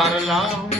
छानला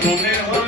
Come here,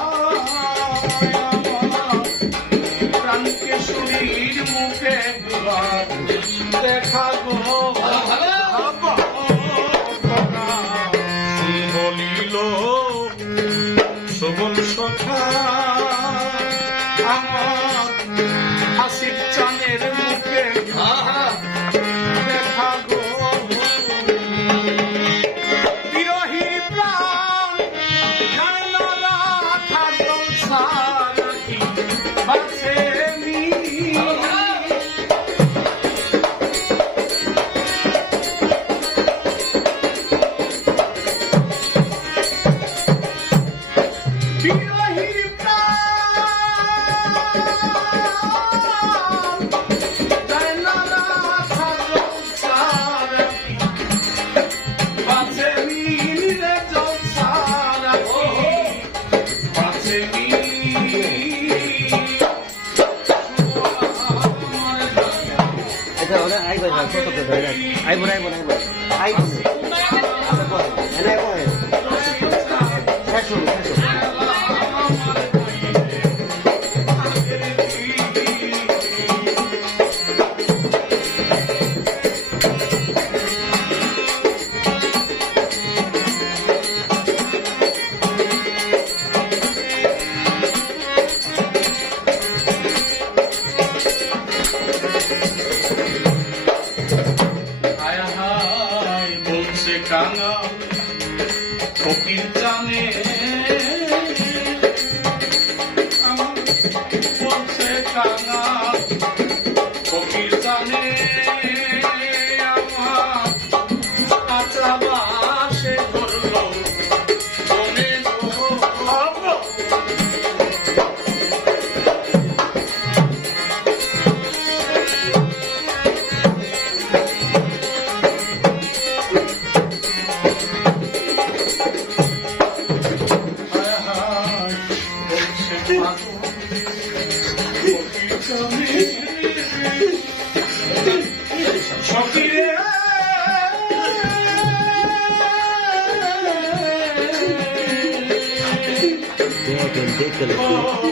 দেখা আইব আইব আইব। না আইব আইব Oh.